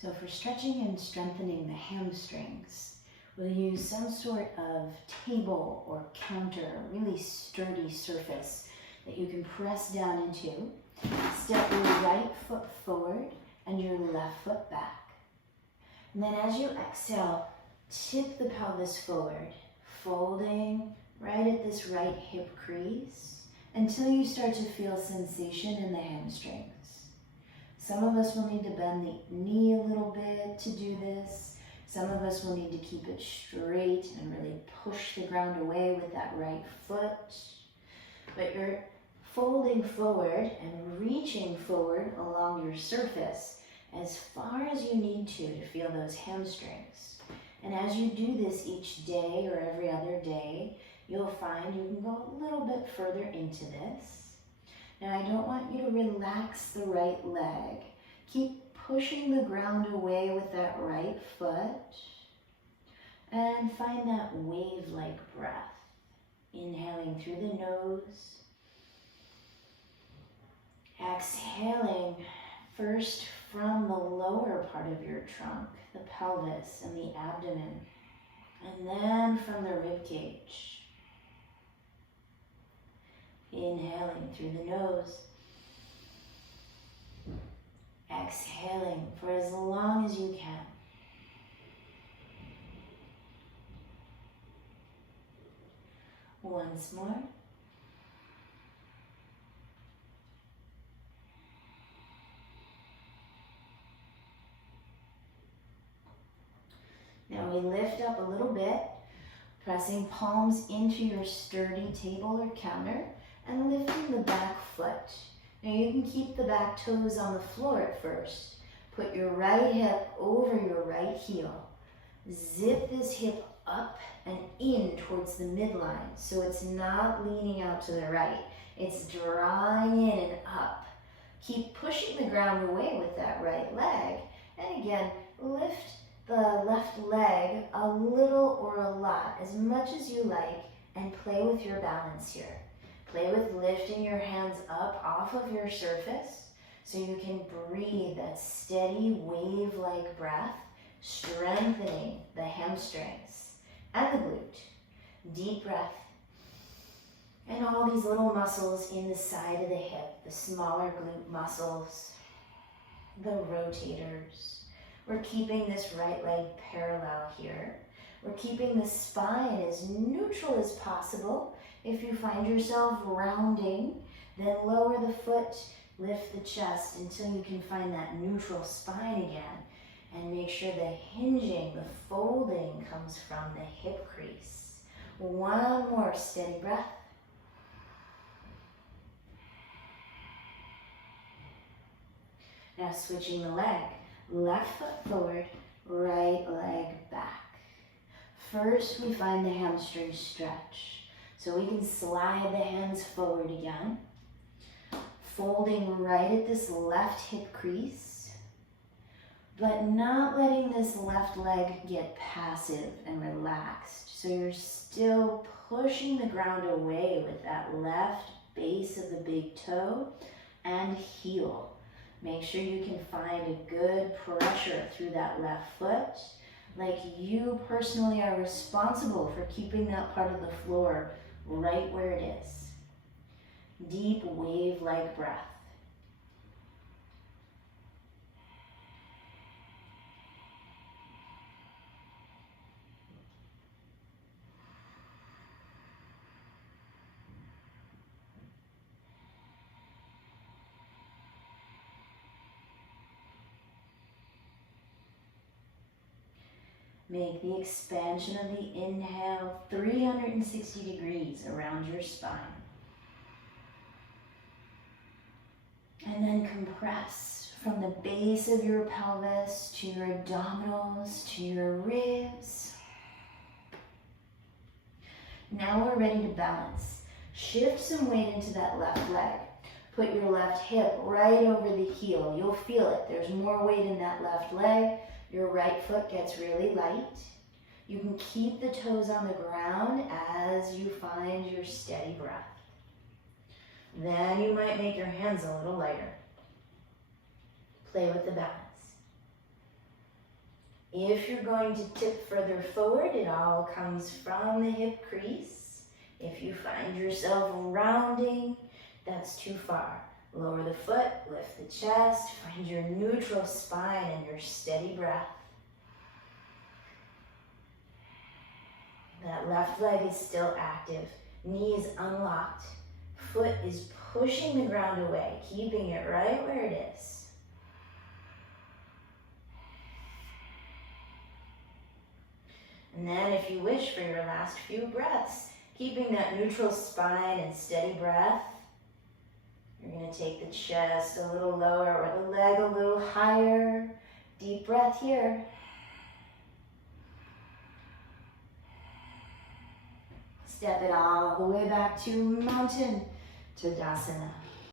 So for stretching and strengthening the hamstrings, we'll use some sort of table or counter, really sturdy surface that you can press down into. Step your right foot forward and your left foot back. And then as you exhale, tip the pelvis forward, folding right at this right hip crease until you start to feel sensation in the hamstrings. Some of us will need to bend the knee a little bit to do this. Some of us will need to keep it straight and really push the ground away with that right foot. But you're folding forward and reaching forward along your surface as far as you need to feel those hamstrings. And as you do this each day or every other day, you'll find you can go a little bit further into this. Now, I don't want you to relax the right leg. Keep pushing the ground away with that right foot. And find that wave-like breath. Inhaling through the nose. Exhaling first from the lower part of your trunk, the pelvis and the abdomen. And then from the rib cage. Inhaling through the nose. Exhaling for as long as you can. Once more. Now we lift up a little bit, pressing palms into your sturdy table or counter and lifting the back foot. Now you can keep the back toes on the floor at first. Put your right hip over your right heel. Zip this hip up and in towards the midline so it's not leaning out to the right. It's drawing in and up. Keep pushing the ground away with that right leg. And again, lift the left leg a little or a lot, as much as you like, and play with your balance here. Play with lifting your hands up off of your surface so you can breathe that steady wave-like breath, strengthening the hamstrings and the glute. Deep breath. And all these little muscles in the side of the hip, the smaller glute muscles, the rotators. We're keeping this right leg parallel here. We're keeping the spine as neutral as possible. If you find yourself rounding, then lower the foot, lift the chest until you can find that neutral spine again. And make sure the hinging, the folding comes from the hip crease. One more steady breath. Now switching the leg. Left foot forward, right leg back. First, we find the hamstring stretch. So we can slide the hands forward again. Folding right at this left hip crease, but not letting this left leg get passive and relaxed. So you're still pushing the ground away with that left base of the big toe and heel. Make sure you can find a good pressure through that left foot, like you personally are responsible for keeping that part of the floor right where it is. Deep wave-like breath. Make the expansion of the inhale 360 degrees around your spine. And then compress from the base of your pelvis to your abdominals, to your ribs. Now we're ready to balance. Shift some weight into that left leg. Put your left hip right over the heel. You'll feel it. There's more weight in that left leg. Your right foot gets really light. You can keep the toes on the ground as you find your steady breath. Then you might make your hands a little lighter. Play with the balance. If you're going to tip further forward, it all comes from the hip crease. If you find yourself rounding, that's too far. Lower the foot, lift the chest, find your neutral spine and your steady breath. That left leg is still active. Knee is unlocked. Foot is pushing the ground away, keeping it right where it is. And then if you wish for your last few breaths, keeping that neutral spine and steady breath, you're going to take the chest a little lower or the leg a little higher. Deep breath here. Step it all the way back to mountain Tadasana.